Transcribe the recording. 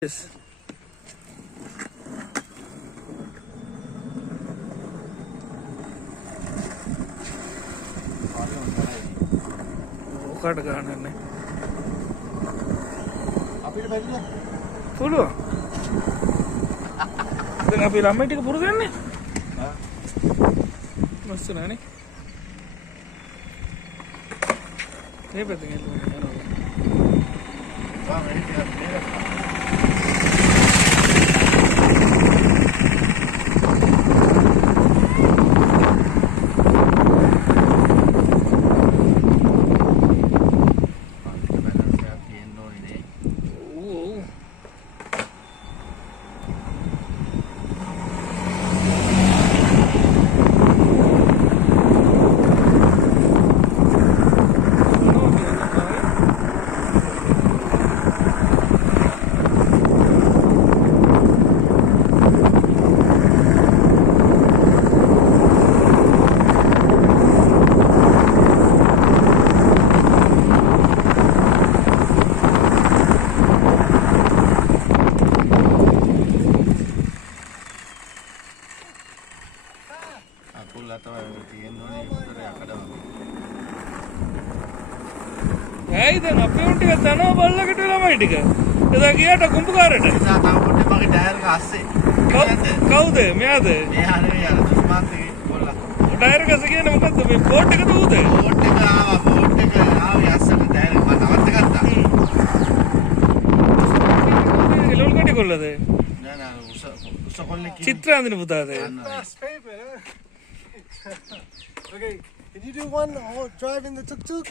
Yes. ඔකට ගන්නන්නේ. අපිට බැරිද? පුළුවන්. දැන් අපි ළමයි ටික පුරුදු වෙන්නේ. ආ. මස්තු නෑනේ. මේ පැත්තෙන් යනවා. ආ මේක නේද? ඇයි දැන් අපේ උන් ටික තනවා බල්ලකට ළමයි ටික. එදා ගියාට කුඹුකාරට. නිසා තාම පොඩ්ඩක් මගේ ටයර් එක අස්සේ. කවුද? මෙයාද? මෙයා නෙවෙයි අර දුස්මාන්තේ කොල්ලා. ටයර් එක අස්සේ කියන්නේ මොකද්ද? මේ බෝට් එකද ඌද? බෝට් එක ආවේ අස්සට ටයර් එක මම නවත්ත ගත්තා. එළවලු කඩේ කොල්ලද? නෑ නෑ උස කොල්ලෙක් චිත්‍ර අඳින පුතාද? Okay, can you do one or drive in the tuk-tuk?